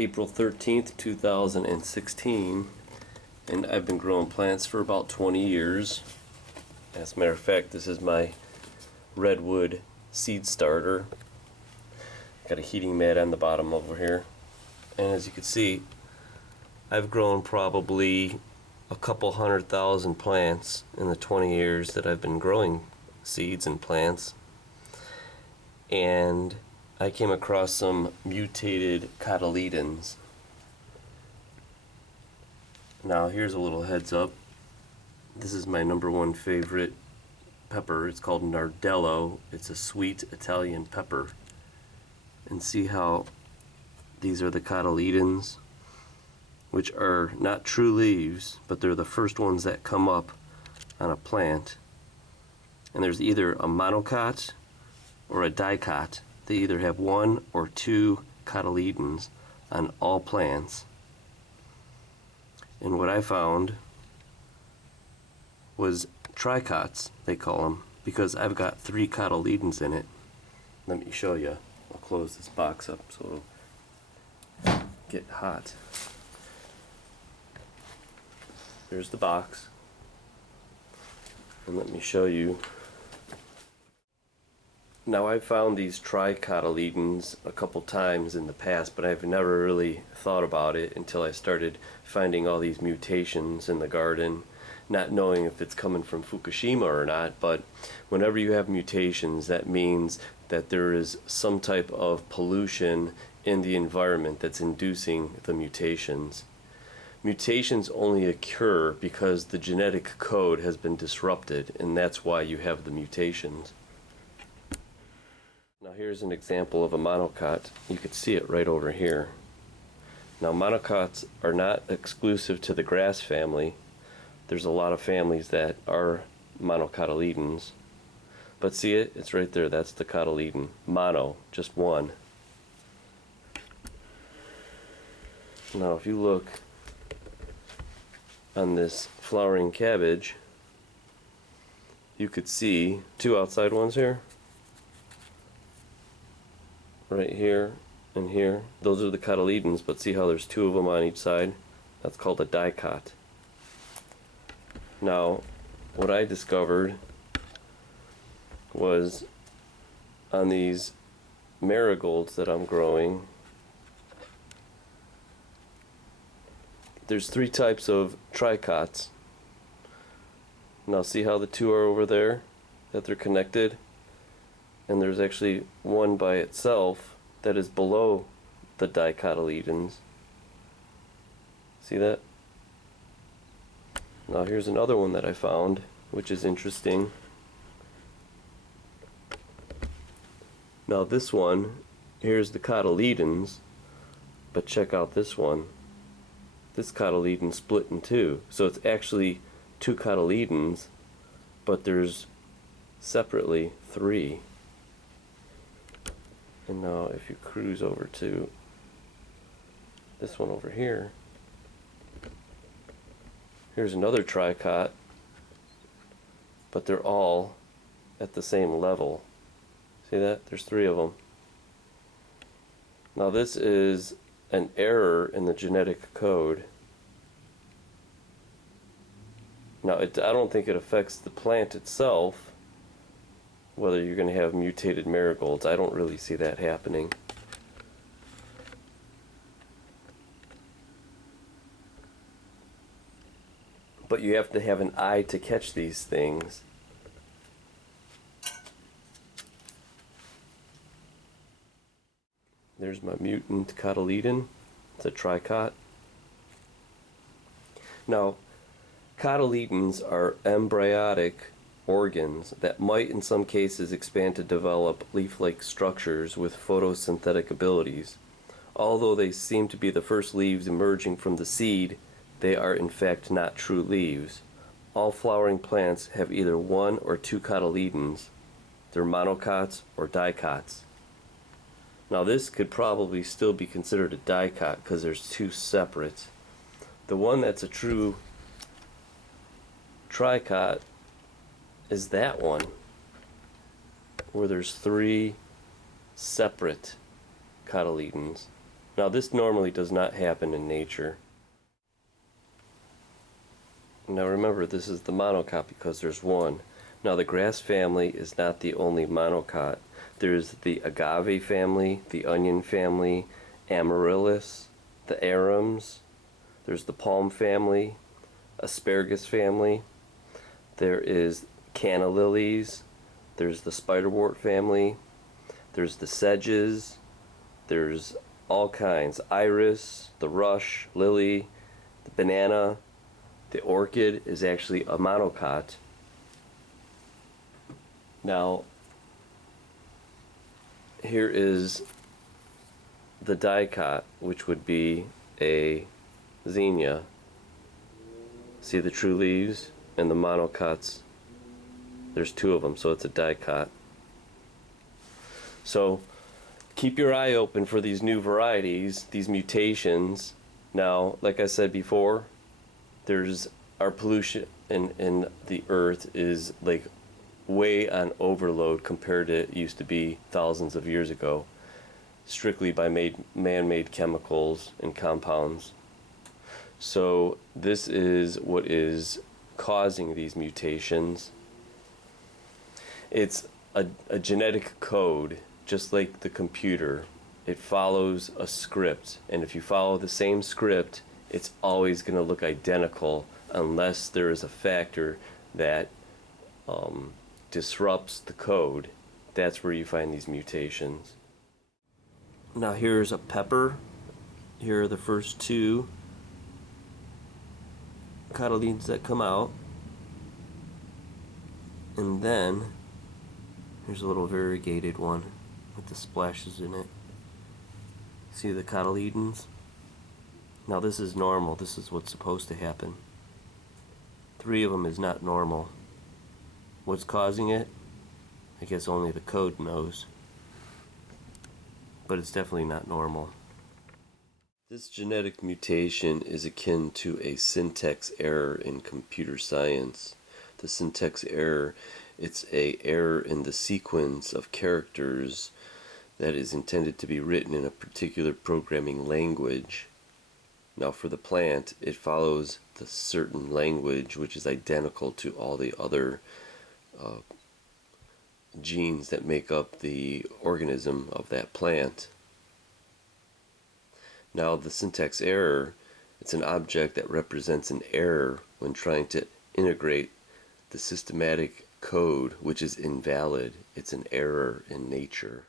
April 13th, 2016, and I've been growing plants for about 20 years. As a matter of fact, this is my redwood seed starter. Got a heating mat on the bottom over here, and as you can see, I've grown probably a couple 100,000 plants in the 20 years that I've been growing seeds and plants. And I came across some mutated cotyledons. Now here's a little heads up. This is my #1 favorite pepper. It's called Nardello. It's a sweet Italian pepper. And see how these are the cotyledons, which are not true leaves, but they're the first ones that come up on a plant. And there's either a monocot or a dicot. They either have 1 or 2 cotyledons on all plants. And what I found was tricots, they call them, because I've got 3 cotyledons in it. Let me show you. I'll close this box up so it'll get hot. There's the box. And let me show you. Now, I've found these tricotyledons a couple times in the past, but I've never really thought about it until I started finding all these mutations in the garden, not knowing if it's coming from Fukushima or not. But whenever you have mutations, that means that there is some type of pollution in the environment that's inducing the mutations. Mutations only occur because the genetic code has been disrupted, and that's why you have the mutations. Now here's an example of a monocot. You can see it right over here. Now monocots are not exclusive to the grass family. There's a lot of families that are monocotyledons. But see it? It's right there. That's the cotyledon. Mono, just one. Now if you look on this flowering cabbage, you could see 2 outside ones here. Right here and here. Those are the cotyledons, but see how there's 2 of them on each side? That's called a dicot. Now, what I discovered was on these marigolds that I'm growing, there's 3 types of tricots. Now see how the 2 are over there, that they're connected? And there's actually one by itself that is below the dicotyledons. See that? Now here's another one that I found, which is interesting. Now this one, here's the cotyledons, but check out this one. This cotyledon split in 2. So it's actually 2 cotyledons, but there's separately 3. And now if you cruise over to this one over here, here's another tricot, but they're all at the same level. See that? There's 3 of them. Now this is an error in the genetic code. Now I don't think it affects the plant itself, whether you're going to have mutated marigolds. I don't really see that happening. But you have to have an eye to catch these things. There's my mutant cotyledon. It's a tricot. Now, cotyledons are embryonic organs that might in some cases expand to develop leaf-like structures with photosynthetic abilities. Although they seem to be the first leaves emerging from the seed, they are in fact not true leaves. All flowering plants have either 1 or 2 cotyledons. They're monocots or dicots. Now this could probably still be considered a dicot because there's 2 separate. The one that's a true tricot is that one, where there's 3 separate cotyledons. Now this normally does not happen in nature. Now remember, this is the monocot because there's one. Now the grass family is not the only monocot. There's the agave family, the onion family, amaryllis, the arums, there's the palm family, asparagus family, there is canna lilies, there's the spiderwort family, there's the sedges, there's all kinds, iris, the rush, lily, the banana. The orchid is actually a monocot. Now, here is the dicot, which would be a zinnia. See the true leaves and the monocots? There's two of them, so it's a dicot. So, keep your eye open for these new varieties, these mutations. Now, like I said before, there's our pollution in the earth is like way on overload compared to it used to be thousands of years ago, strictly by man-made chemicals and compounds. So this is what is causing these mutations. It's a genetic code, just like the computer. It follows a script, and if you follow the same script, it's always going to look identical unless there is a factor that disrupts the code. That's where you find these mutations. Now here's a pepper. Here are the first two cotyledons that come out. And then here's a little variegated one with the splashes in it. See the cotyledons? Now this is normal. This is what's supposed to happen. 3 of them is not normal. What's causing it? I guess only the code knows. But it's definitely not normal. This genetic mutation is akin to a syntax error in computer science. The syntax error, it's an error in the sequence of characters that is intended to be written in a particular programming language. Now for the plant, it follows the certain language which is identical to all the other genes that make up the organism of that plant. Now the syntax error, it's an object that represents an error when trying to integrate the systematic code which is invalid. It's an error in nature.